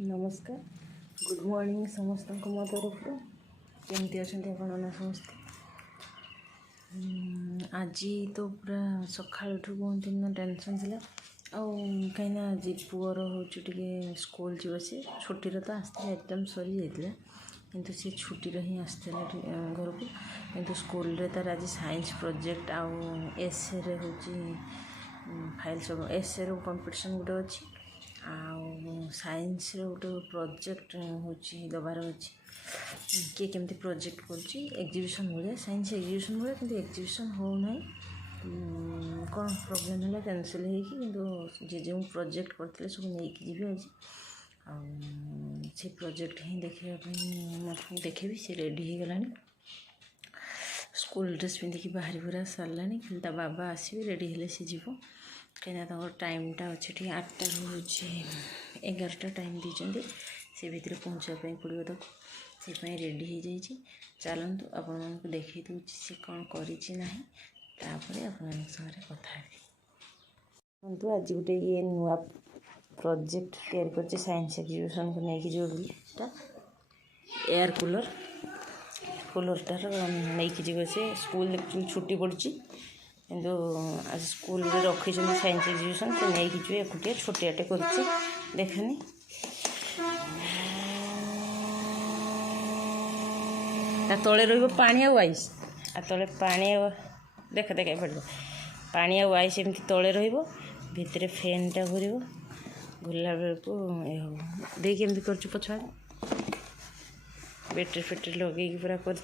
नमस्कार good morning समस्त मो तरफ केमती अच्छा आपना समस्ते। आज तो पूरा सका कहते ना टेंशन थी कहीं आज पुअर हूँ टे स्कूल जीव सी छुट्टी तो आसता एग्जाम सरी जाता किंतु सी छुट्टी ही आसला घर को किंतु स्कूल रे तार आज साइंस प्रोजेक्ट आउ एसे रे हूँ फाइल सब एसे रो कंपटीशन गोटे अच्छी साइंस गोटे प्रोजेक्ट हूँ दबार अच्छी किए केमती प्रोजेक्ट करजिबिशन भाया साइंस एग्जिबिशन भाया कि एग्जिबिशन हो ना कौन प्रोब्लेम है कैनसल हो जो प्रोजेक्ट करते सब नहीं जी आज से प्रोजेक्ट ही देखा देखेबी सी रेडी हो गलानी स्कूल ड्रेस पिंधिकी बाहरी पूरा सारा खाली बाबा आसवे रेडी हेले सी जीव कहीं टाइमटा अच्छे ठीक 8टा हूँ 11टा टाइम दीजिए से भितर पहुँचापी पड़ो तक से रेडी हो जाइए चलतु आपण को देखी दूँ सी कौन करना आपण सागर कथा तो आज गोटे ये नुआ प्रोजेक्ट तैयारी कर साइंस एग्जिबिशन को लेकिन जोटा एयर कूलरटार नहीं जीव से स्कूल छुट्टी पड़ी किंतु आज स्कूल रखी साइंस एग्जिबिशन से नहीं जी एकुटिया छोटियाटे कर देखानी तले रही आइस तले पानी देख देख पड़ो पानी आइस एमती तले भितर फैनटा घूर घूरला बेलू ये देखिए एमती कर पछाड़ बैटेरी फेटरी लगे पूरा कर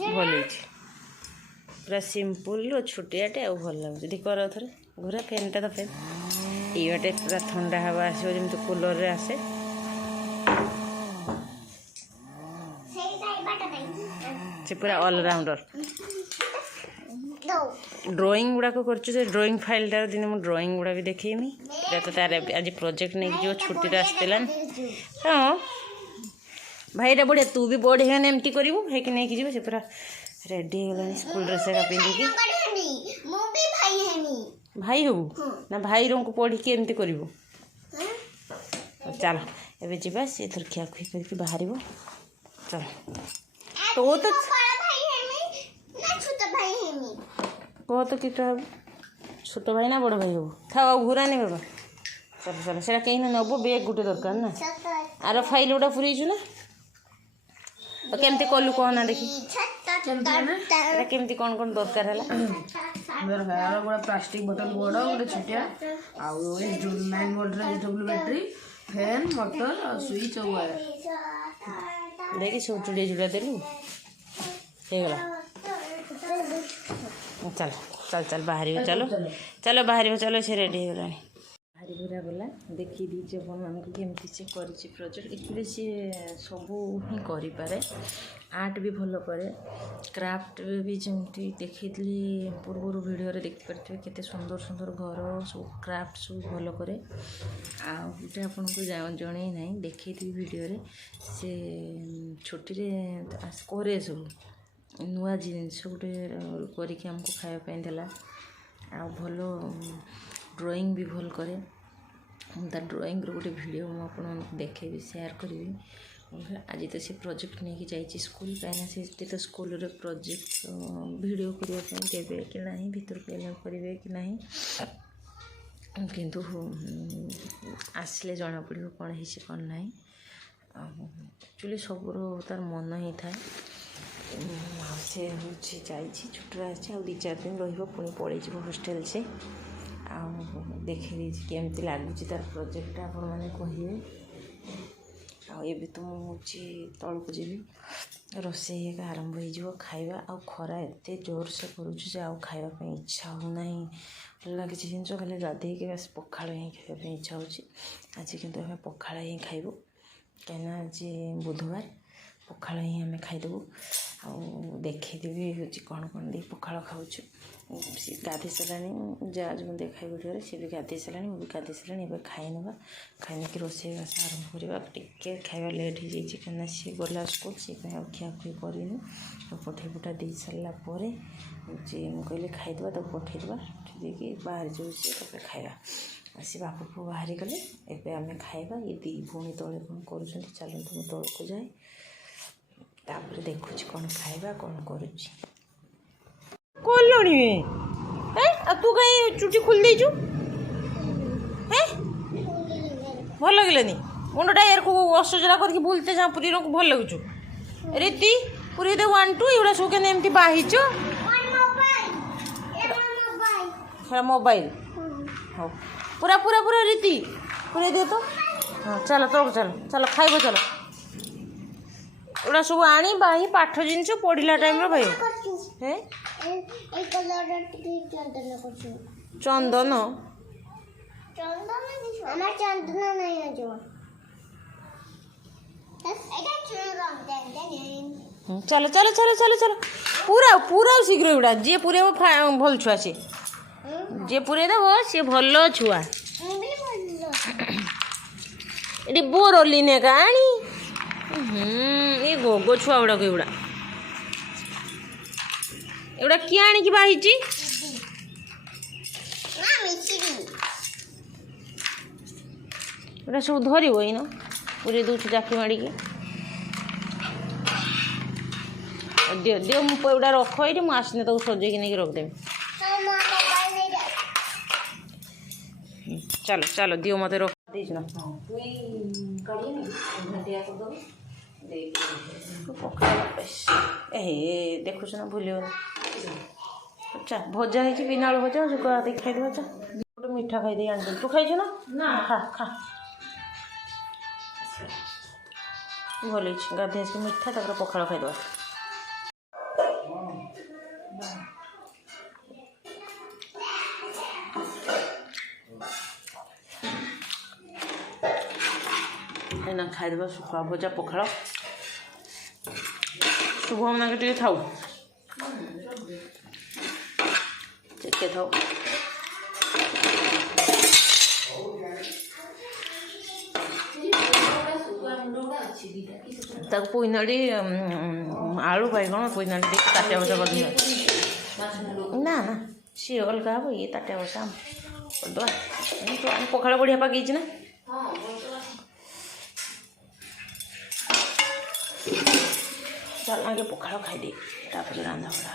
भल पूरा सिंपल छोटियाटे भल लगे देखिए कर थे घूरा फैनटा तो फैन ये बाटे पूरा ठंडा हवा आसो जमी कूलर रे आसे से पूरा ऑलराउंडर ड्राइंग गुड़ाक कर ड्राइंग फाइलटार दिन मुझे ड्राइंग गुड़ा भी देखेमी तो तार आज प्रोजेक्ट नहीं जो छुट्टी आसला हाँ भाईटा बढ़िया तू भी बढ़िया एमती करू है कि नहीं जी पूरा रेडी हो स्कूल ड्रेस पिंधिकी भाई हबू ना भाई को पढ़ी एमती करू चल एवं जावा सी थर खियाखुई करके बाहर चल तो कह तो कि छोट भाई ना बड़ भाई हबू था घूरा नहीं बाबा चल चल से कहीं नब बेग गोटे दरकार ना आर फाइल गुड़ा पूरेचु ना केमती कलु कहना देखी केमती कौन कौन दरकार है गोटे प्लास्टिक बोतल बड़ गोटे छोटिया आउ 9 volt W battery fan motor और स्विच और वायर देखी सब चुड़िया चुड़िया देलु होगला चल चल चल बाहर चलो चलो बाहर चलो से रेडी हो गला बाहर पूरा गला देखी दीजिए आपमती सी कर प्रोजेक्ट एक्चुअली सी सब ही करे आर्ट भी भल करे क्राफ्ट भी जमी देखी पूर्व वीडियो देखिपे केते सुंदर सुंदर घर सब क्राफ्ट सब भल करे आटे आपन को जन ना देखी वीडियो से छुट्टी करे सब नुआ जिनस गोटे करके आमको खावाई देला आ भल ड्राइंग भी भल करे तार ड्राइंग गोटे वीडियो मुझे देखेबी शेयर करी आज तो से प्रोजेक्ट नहीं जाइए स्कूल कहीं से तो स्कूल रे प्रोजेक्ट वीडियो करने देवे कि नहीं भीतर को एलाउ करेंगे कि नहीं किंतु आसले जना पड़ो कौन है कौन ना एक्चुअली सबूर तार मन ही थाए से हूँ जाइए छुट्टी आसी 2-4 दिन रुणी पड़े हॉस्टेल से देखी केमती लगुच तार प्रोजेक्ट आपण मैंने कहे आबे तो मुझे तल को जी रोसे आरंभ हो खाଇବା आ खरा एत जोर से करुचे आउ खावाई इच्छा होना अलग किसी जिन खाली गाधे बस पखाड़ ही खावाई इच्छा हो आज किंतु आम पखाड़ ही खाइबू कहीं आज बुधवार पखाड़ ही आम खाईदेबू देखेदेवी हूँ कौन कौन दे पखाड़ खाऊँ सी गाधे सारा जहाँ जो देखा वीडियो सी भी गाधे सारा मुझे गाधे सारा ए खाई ना खाई कि रोसे बास आरंभ करवा टे खावा लेट हो जाइए कहीं सी गला स्कूल सी खियाखुई करनी पठे पुठा दे सारापर कहली खाईदे तक पठेदे देखिए बाहर जाऊँगी खाଇବା आसी बापू पुଅ बाहरी गले एबे आमे खाइबा ये दी भूणी तले कौन करूछंती चलंतु मु तलको जाए तापर देखुछि कौन खाइबा कौन करूछि कोलोनी ए आ तू कहीं चुटी खोल देछु हैं भल लगलेनी मुंडटा यार को असजरा करके बुलते जा पुरी को भल लगुछु रीति पुरी दे 1 2 एवडा सो केने एमती बाहिचो मोबाइल हो पूरा पूरा पूरा रीति पूरे दे तो हाँ चलो तो चलो चलो खाइब चलो एवडा सब आनी बाही पाठ जिनस पढ़ला टाइम रो भाई हैं चंदन चलो चलो चलो चलो चलो पूरा पूरा शीघ्र एवडा जे पूरे भल छुआ से जे पूरे देव सी भल छुआ ये बोरली ने काणी ये गोगो छुआ गुड़ाक एवडा एवडा किए आणिकी बाहिची एवडा सब धरिब इन पूरे दूसरी जाकी माड़िकी दियो दियो मुझे एवडा रख ये मुझे आसने तक सजेकी नहीं रखदेवी चलो चलो दियो मत रख दीज ना ए देखुच ना भूल अच्छा भजा है बिना आलू भजा जो खाई दे गोटे मीठा खाई दे आनी तू खाई ना खा खा भल गाधे आस मीठा तक पखाड़ खाईदे ना खाईदे शुखा भजा पखाड़ शुभम ना टे थाऊ चिके थाऊ ताक पुईनाड़ी आलू बैगण पुईनाड़ी देख ताटिया भजा कर ना ना सी अलग हम ये ताटिया भजा करदे पखाड़ बढ़िया पकई ना चल आगे पखाड़ खाईदे तापर रांधा बड़ा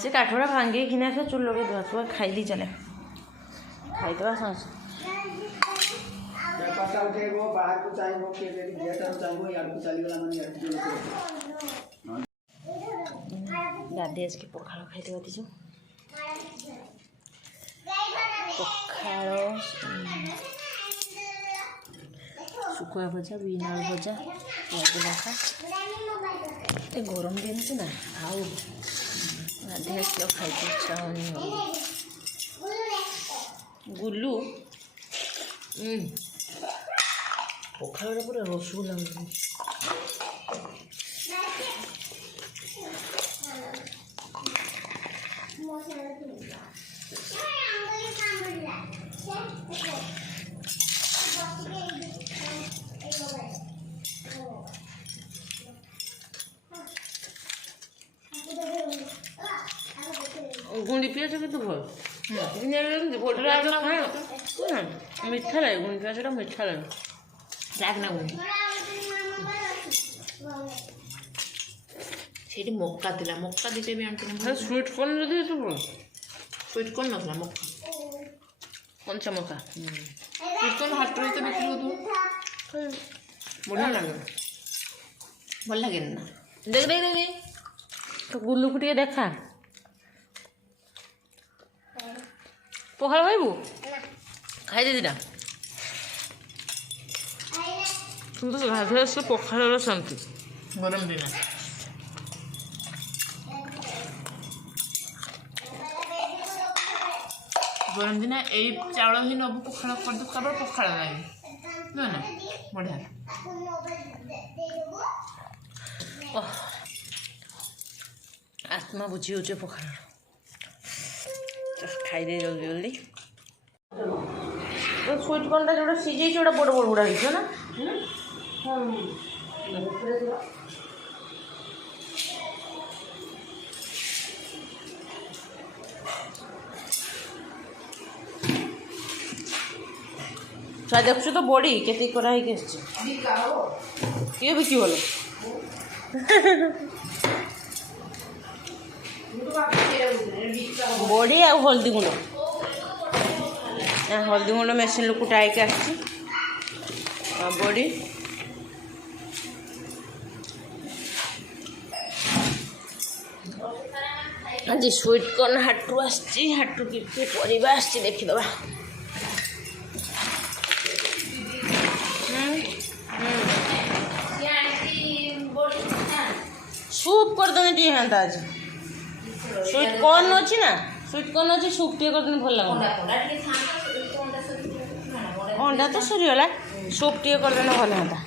से काठगुड़ा भांगे घिना आस चूल लगे धुआ छुआ खाई चले खाईदे गाधे आज के पखाड़ खाईदे दीजु पखाड़ शुखुआ भजा बिना भजा पियाज लखा ए गरम दिन से ना खाऊ गाधे आस खाई इच्छा होनी गुल्लू पखाड़ पूरा रसगुल्ला गुंडी पियाज के तो भल मीठा लगे गुंडी पियाज मीठा लगे लाग ना गुंडी से मक्का थिला मक्का दीटे भी आंटी स्वीट कॉर्न जदि तो स्वीट कॉर्न नथला मक्का कंचा मक्का स्वीट कॉर्न हाट रे तो बिक्री होतो बढ़िया लगे भल लगे ना देख देख देख तो गुल्लू को टिके देखा पखाड़ खाइबू खाई दे दीटा तुम तो गाधे आस पखाड़ शांति गरम दिन गरम दिन यही चाउल ही नबू पखाड़ कर पखाड़ लगे ना ना बढ़िया आत्मा बुझी हो पखाड़ खाई दे जल्दी जल्दी स्वीट कॉर्न जो सीझे बड़ बड़ गुड़ा ना ଛୁଆ ଦେଖୁଛୁ ତ ବଡ଼ି କେତେ କରା ହେଇକି ଆସିଛି କିଏ ବିକି ଗଲେ ବଡ଼ି ଆଉ ହଳଦୀ ଗୁଣ୍ଡ ହଳଦୀ ଗୁଣ୍ଡ ମେସିନ୍ରୁ କୁଟା ହେଇକି ଆସିଛି ଆଉ ବଡ଼ି ଆଜି ସୁଇଟ୍ କର୍ଣ୍ଣ ହାଟରୁ ଆସିଛି ହାଟରୁ କେତେ ପରିବା ଆସିଛି ଦେଖିଦେବା ସୁପ୍ କରିଦେନେ ଟିକେ ହେନ୍ତା ଅଛି ସୁଇଟ୍ କର୍ଣ୍ଣ ଅଛି ନା ସୁଇଟ୍ କର୍ଣ୍ଣ ଅଛି ସୁପ୍ ଟିକେ କରିଦେନେ ଭଲ ଲାଗନ୍ତା ଅଣ୍ଡା ତ ସରିଗଲା ସୁପ୍ ଟିକେ କରିଦେନେ ଭଲ ହୁଅନ୍ତା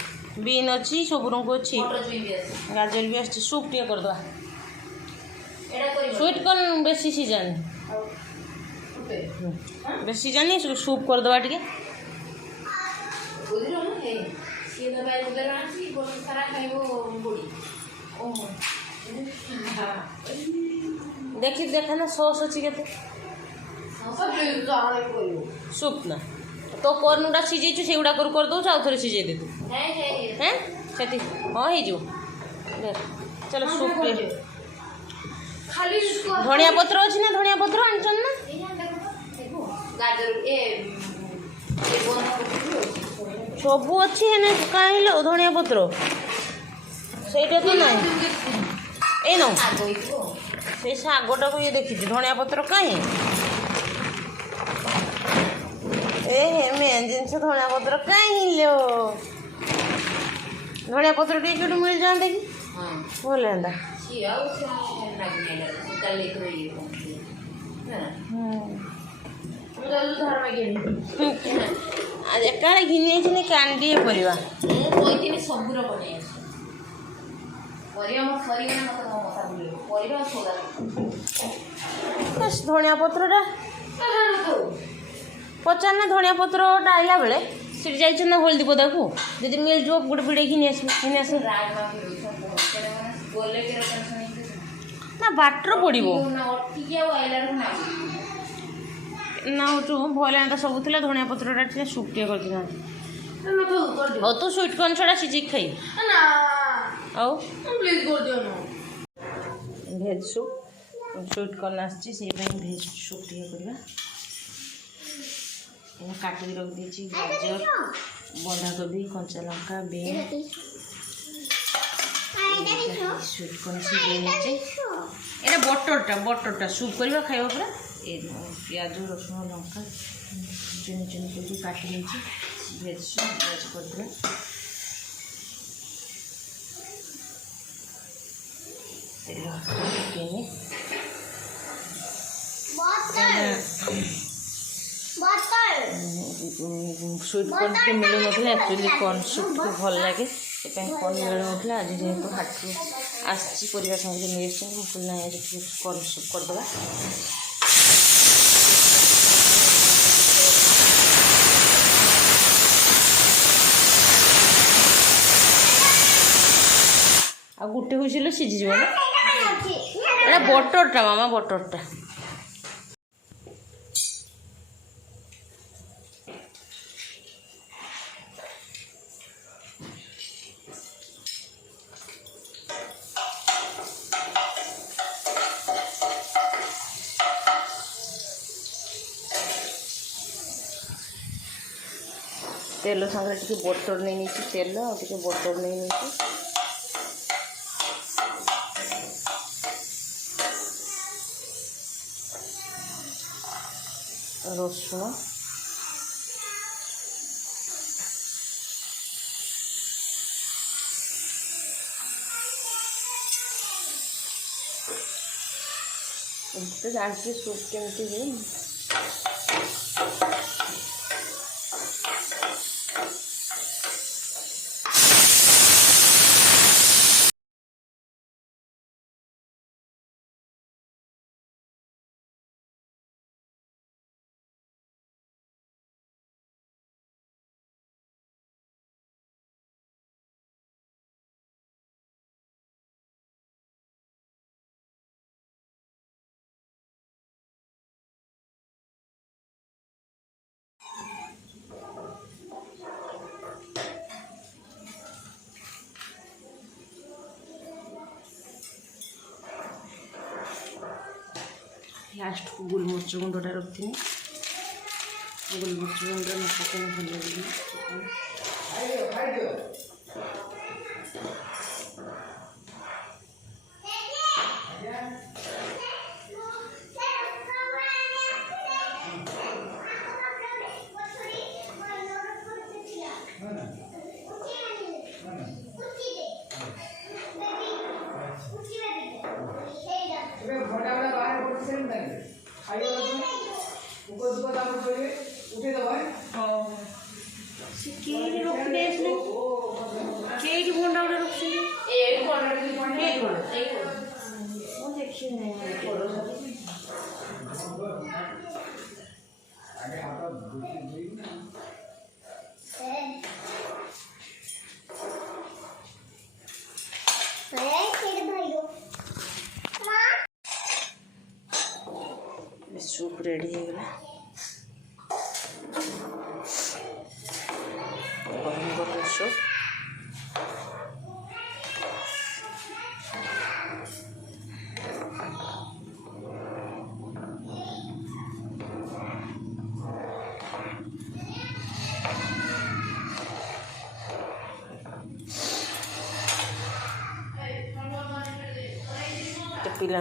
ବିନ୍ ଅଛି ସବୁ ରଙ୍ଗ ଅଛି ଗାଜର ବି ଆସିଛି ସୁପ୍ ଟିକେ କରିଦେବା ସୁଇଟ୍ କର୍ଣ୍ଣ ବେଶୀ ସିଝାନି ବେଶୀ ସିଝାନି ସୁପ୍ କରିଦେବା ଟିକେ ଦେଖି ଦେଖା ନା ସସ୍ ଅଛି କେତେ ସୁପ୍ ନା तो कर्णटा सीझे से गुड़ा करदे आउ थे सीझे दे तू हैं से हाँ हो चलो सूप धनिया पत्र अच्छी ना धनिया पत्र आनछन ना सब अच्छी है कहीं धनिया पत्र ସେଇଟା ତ ନାହିଁ ଏଇ ନ ସେଇ ଶାଗଟାକୁ ଇଏ ଦେଖିଛି ଧନିଆ ପତ୍ର କାହିଁ ଏ ମେନ୍ ଜିନିଷ ଧନିଆ ପତ୍ର କାହିଁ लो ଧନିଆ ପତ୍ର ଟିକେ କେଉଁଠୁ ମିଳିଯାଆନ୍ତା କି ଭଲ ହେନ୍ତା ଆଜି କାଳେ ଘିନି ଯାଇଥିଲି କାଣ୍ଡିଏ ପରିବା ମୁଁ କହିଥିଲି ସବୁର ବନେଇ धनिया पत्रटा पचारना धनिया पत्रटा आइला बेले सीट जाइए ना हल्दी पदा को जब मिल जाव गोटे बिड़े घिनी आस ना बाटर पड़ो ना हूँ भल सब थी धनिया पत्रटा सुपटे कर तू स्वीट कॉर्न छड़ा सीझे खाई भेज सूप स्वीट कॉर्न आसी भेज सूप टे करवा काटिक रखी गाजर बंधाकोबी कंचा लंका बीन स्वीट कॉर्न सीझे यहाँ बटरटा सूप करवा खाइबा पूरा प्याज रसुण लंका चुनी चुनी कर काटी भेज सूप भेज करदे स्वीट कॉर्न टे मिलू ना एक्चुअली कॉर्न सूप को भल लगे कॉर्न मिलू ना आज जेहतु हाट आसी परिवार संगे नहीं ना कॉर्न सूप करदे आ गोटे हुई सीझी ना एटा बटरटा मामा बटरटा तेल संगे टी बटर नहीं तेल और बटर नहीं रसुण तो जानती सूप केमती हुए फास्ट को गोलमरीच गुंडा रखी गोलमरीच गुंड न पकाने भल लगे सूप रेडी हो गला गरम गरम सूप तो पिला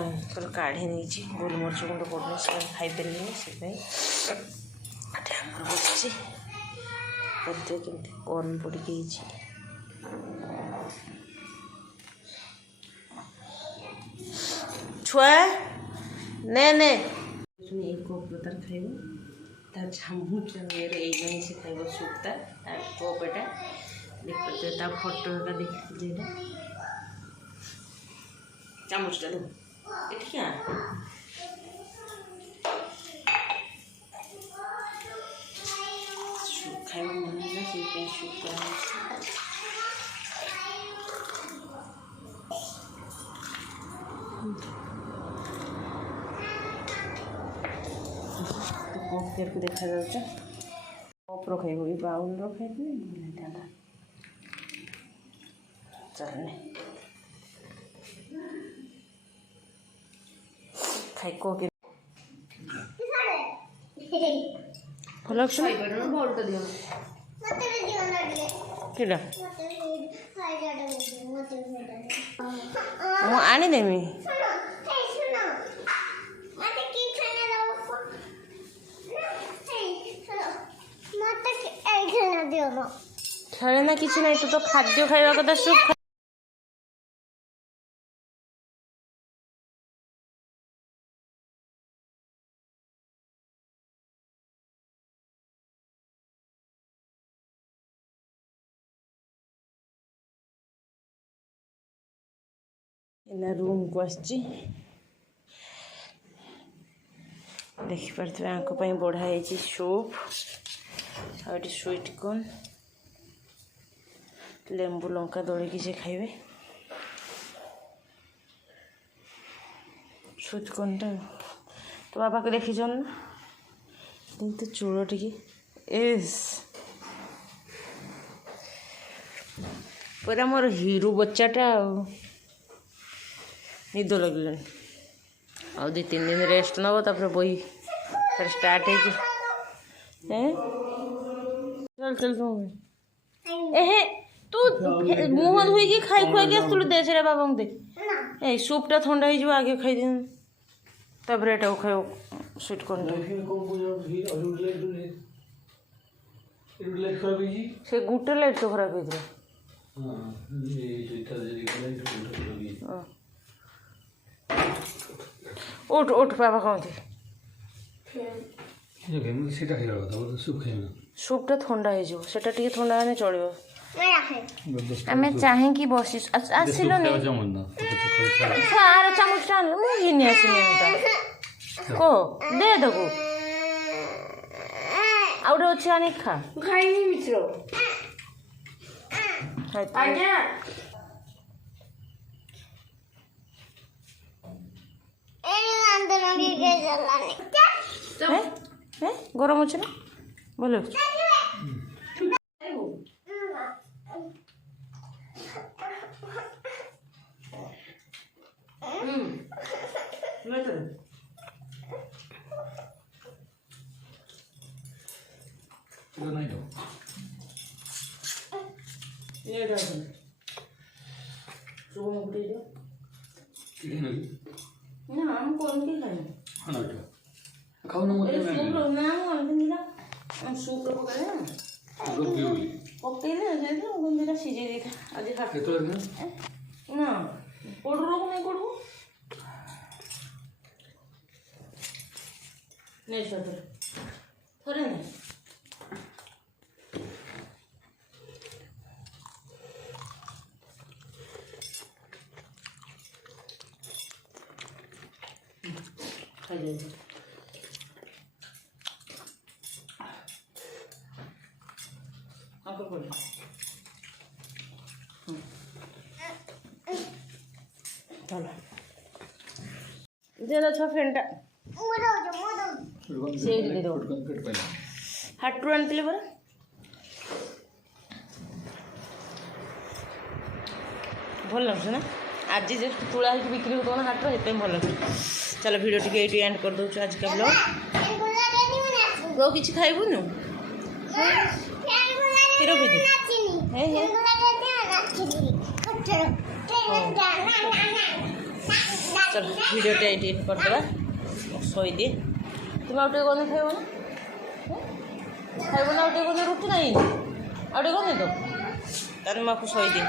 काढ़ी नहीं गोलमरीच गुंड पड़ने से खाईपर से बस कॉर्न पड़ी छुआ ने एक कप तार खाइब तार चामच मेरे ये से खाइब सूपटा तार कप एटा देखते ता फोटो का देखते चामचटा दो एठिया सूप खाइब मन है से सूप कप को देखा जाऊँ कप रखाइब ये बाउल रखाई भल था चलने खाई को भल केटा मु आनीदेमी खेले ना कि नहीं तो खाद्य खाइबा कथा सूप इना रूम को आसी देखिपे आंक बढ़ाई सूप आ स्वीट कॉर्न लेंबू लंका दलिकी से खाइबे स्वीट कॉर्न टा तो बाबा को देखी ना तो चूड़ टी एस पूरा मोर हीरो बच्चाटा निद लगे आ 2-3 दिन रेस्ट नब तापर बही फिर स्टार्ट है चल चल तुम एहे तू मुँह धोई खाई खुआ के आसलु दे से बाबा दे ए सूपटा ठंडा हो आगे खाई दे तापर एटा खाओ स्वीट कॉर्न से गुटे लाइट तो खराब होता उठ उठ बाबा कौन थे सूपटा ठंडा हो सेटा टी ठंडा है चलो आम चाहे कि बसी आसिल आर चामच आन मुझे आसनी को दे दबू आउटे अच्छे आने खा खाई मिश्र गरम अच्छे ना बोलो नहीं तो ये डाल दो सुबह में उठे जो ठीक है ना हम कौन के खाएं खाना बेटा खाओ ना मुझे सूप लो ना हम दिन हम सूप लो करे ना रोक दियो पक्के ना जे तो उन दिन सीजे दी था आज हाथ केतो लगना ना कोड रोग नहीं कोड नहीं छोड़ थोड़े नहीं खा जाएगा आपको बोलो चलो दे दो छो फेंटा ସେଇଠି ଦେଇଦେବ ହାଟରୁ ଆଣିଥିଲେ ପରା ଭଲ ଲାଗୁଛି ନା ଆଜି ଜଷ୍ଟ ତୁଳା ହେଇକି ବିକ୍ରି ହେଉଥିବ ନା ହାଟର ସେଥିପାଇଁ ଭଲ ଲାଗୁଛି ଚାଲ ଭିଡ଼ିଓ ଟିକେ ଏଇଠି ଏଣ୍ଡ କରିଦେଉଛୁ ଆଜିକା ବ୍ଲଗ୍ ତୁ ଆଉ କିଛି ଖାଇବୁନୁ କ୍ଷୀର ପିଇଦେ ହେ ହେ चल वीडियो एडिट करदेवा शोदी तुम आउटे कौन खाइब ना खाइब ना आउटे कौन रुटी नहीं आउटे कौन तो तार माँ को शोदी